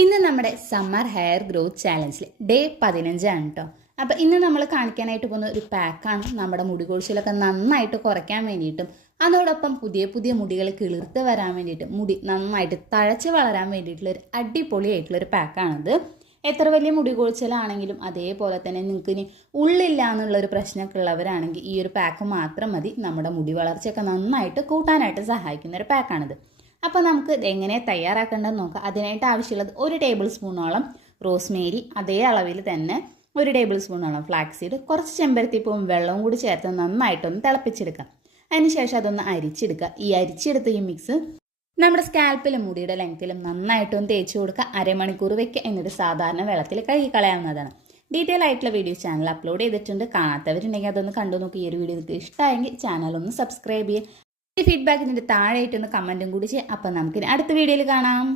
ഇന്ന് നമ്മുടെ summer hair growth ചാലഞ്ചിൽ day 15 ആണ് കേട്ടോ. അപ്പോൾ ഇന്ന് നമ്മൾ കാണിക്കാനായിട്ട് പോകുന്ന ഒരു പാക്കാണ് നമ്മുടെ മുടി കൊഴിച്ചിലൊക്കെ നന്നായിട്ട് കുറയ്ക്കാൻ വേണ്ടിയിട്ടും അതോടൊപ്പം പുതിയ പുതിയ മുടികൾ കിളിർത്ത് വരാൻ വേണ്ടിയിട്ട് മുടി നന്നായിട്ട് തഴച്ച് വളരാൻ വേണ്ടിയിട്ടുള്ള ഒരു അടിപൊളിയായിട്ടുള്ളൊരു പാക്കാണിത്. എത്ര വലിയ മുടി കൊഴിച്ചിലാണെങ്കിലും അതേപോലെ തന്നെ നിങ്ങൾക്ക് ഇനി ഉള്ളില്ല എന്നുള്ളൊരു പ്രശ്നമൊക്കെ ഉള്ളവരാണെങ്കിൽ ഈ ഒരു പാക്ക് മാത്രം മതി നമ്മുടെ മുടി വളർച്ചയൊക്കെ നന്നായിട്ട് കൂട്ടാനായിട്ട് സഹായിക്കുന്ന ഒരു പാക്കാണിത്. അപ്പോൾ നമുക്ക് എങ്ങനെ തയ്യാറാക്കേണ്ടതെന്ന് നോക്കാം. അതിനായിട്ട് ആവശ്യമുള്ളത് 1 ടേബിൾ സ്പൂണോളം റോസ്മേരി, അതേ അളവിൽ തന്നെ 1 ടേബിൾ സ്പൂണോളം ഫ്ലാക്സീഡ്, കുറച്ച് ചെമ്പരത്തിപ്പൂവും വെള്ളവും കൂടി ചേർത്ത് നന്നായിട്ടൊന്ന് തിളപ്പിച്ചെടുക്കാം. അതിനുശേഷം അതൊന്ന് അരിച്ചെടുക്കുക. ഈ അരിച്ചെടുത്ത ഈ മിക്സ് നമ്മുടെ സ്കാൽപ്പിലും മുടിയുടെ ലെങ്ത്തിലും നന്നായിട്ടൊന്ന് തേച്ച് കൊടുക്കുക. അരമണിക്കൂർ വെക്കുക. എന്നിട്ട് സാധാരണ വെള്ളത്തിൽ കഴുകി കളയാവുന്നതാണ്. ഡീറ്റെയിൽ ആയിട്ടുള്ള വീഡിയോ ചാനൽ അപ്ലോഡ് ചെയ്തിട്ടുണ്ട്. കാണാത്തവരുണ്ടെങ്കിൽ അതൊന്ന് കണ്ടു നോക്കി. ഈ ഒരു വീഡിയോ നിങ്ങൾക്ക് ഇഷ്ടമായെങ്കിൽ ചാനൽ ഒന്ന് സബ്സ്ക്രൈബ് ചെയ്യുക. ഈ ഫീഡ്ബാക്ക് ഇതിൻ്റെ താഴെയായിട്ടൊന്ന് കമൻറ്റും കൂടി ചെയ്യാം. അപ്പം നമുക്കിനി അടുത്ത വീഡിയോയിൽ കാണാം.